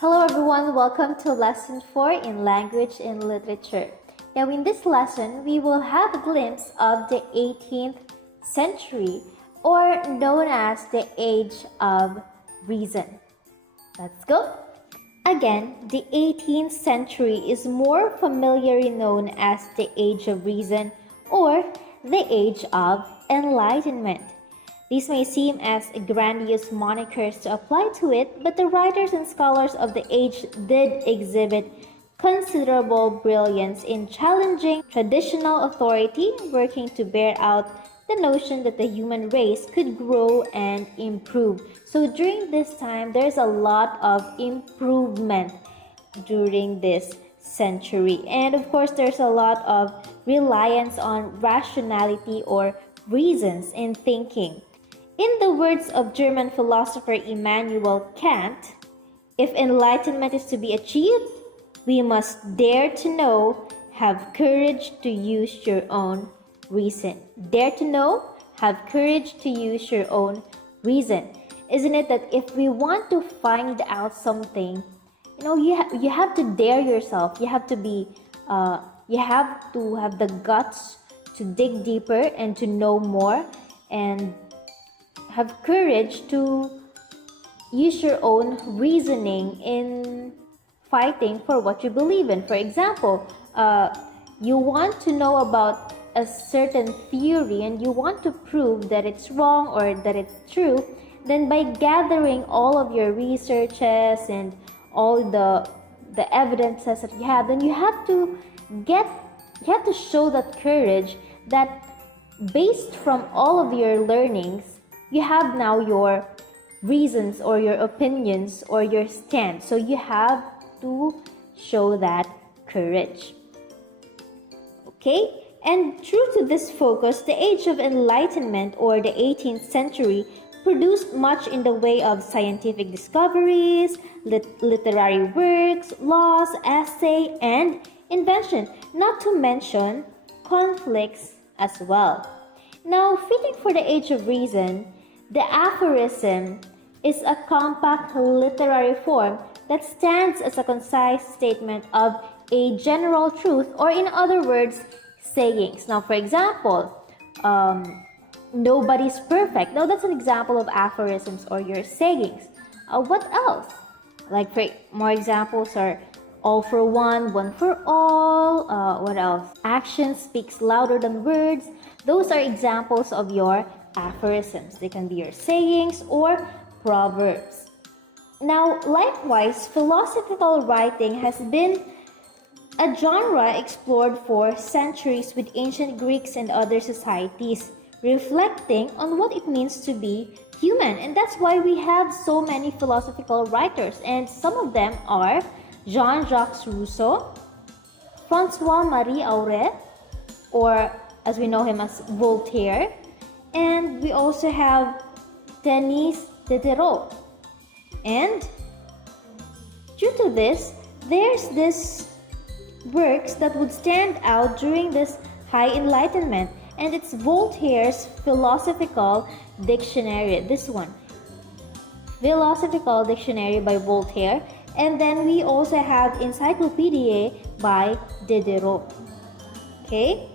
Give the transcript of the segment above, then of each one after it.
Hello everyone, welcome to lesson 4 in language and literature. Now in this lesson, we will have a glimpse of the 18th century, or known as the Age of Reason. Let's go. Again, the 18th century is more familiarly known as the Age of Reason or the Age of Enlightenment. These may seem as grandiose monikers to apply to it, but the writers and scholars of the age did exhibit considerable brilliance in challenging traditional authority, working to bear out the notion that the human race could grow and improve. So during this time, there's a lot of improvement during this century. And of course, there's a lot of reliance on rationality or reasons in thinking. In the words of German philosopher Immanuel Kant, if enlightenment is to be achieved, we must dare to know, have courage to use your own reason. Dare to know, have courage to use your own reason. Isn't it that if we want to find out something, you have to dare yourself. You have to have the guts to dig deeper and to know more, and have courage to use your own reasoning in fighting for what you believe in. For example, you want to know about a certain theory and you want to prove that it's wrong or that it's true, then by gathering all of your researches and all the evidences that you have, then you have to show that courage that based from all of your learnings, you have now your reasons or your opinions or your stand. So you have to show that courage. Okay? And true to this focus, the Age of Enlightenment or the 18th century produced much in the way of scientific discoveries, literary works, laws, essay, and invention, not to mention conflicts as well. Now, fitting for the Age of Reason, the aphorism is a compact literary form that stands as a concise statement of a general truth, or in other words, sayings. Now, for example, nobody's perfect. Now, that's an example of aphorisms or your sayings. What else? Like, for more examples are all for one, one for all. What else? Action speaks louder than words. Those are examples of your aphorisms. They can be your sayings or proverbs. Now, likewise, philosophical writing has been a genre explored for centuries with ancient Greeks and other societies, reflecting on what it means to be human. And that's why we have so many philosophical writers. And some of them are Jean-Jacques Rousseau, François-Marie Aurèle, or as we know him as Voltaire, and we also have Denis Diderot. And due to this, there's this works that would stand out during this high enlightenment, and it's Voltaire's Philosophical Dictionary. This one, Philosophical Dictionary by Voltaire, and then we also have Encyclopédie by Diderot. Okay?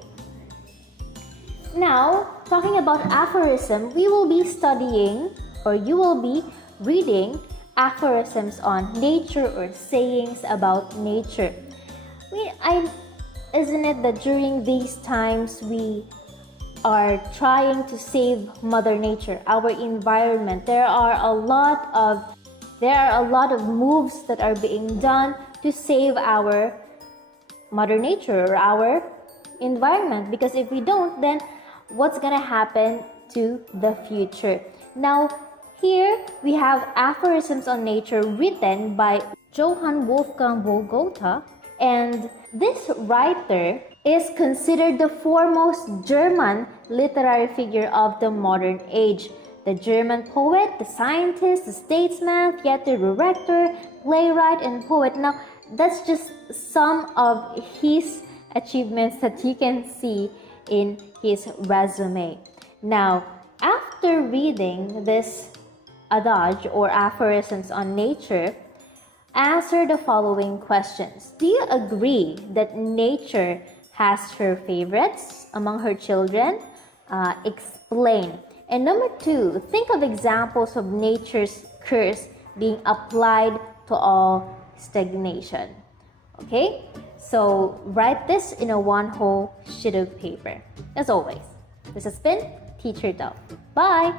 Now, talking about aphorism, we will be studying, or you will be reading aphorisms on nature or sayings about nature. Isn't it that during these times we are trying to save Mother Nature, our environment? There are a lot of moves that are being done to save our Mother Nature or our environment, because if we don't, then what's gonna happen to the future? Now, here we have aphorisms on nature written by Johann Wolfgang von Goethe, and this writer is considered the foremost German literary figure of the modern age. The German poet, the scientist, the statesman, theater director, playwright, and poet. Now, that's just some of his achievements that you can see in his resume. Now, after reading this adage or aphorisms on nature, Answer the following questions. Do you agree that nature has her favorites among her children? Explain. And number 2, think of examples of nature's curse being applied to all stagnation. Okay? So write this in a one whole sheet of paper. As always, this has been Teacher Del. Bye!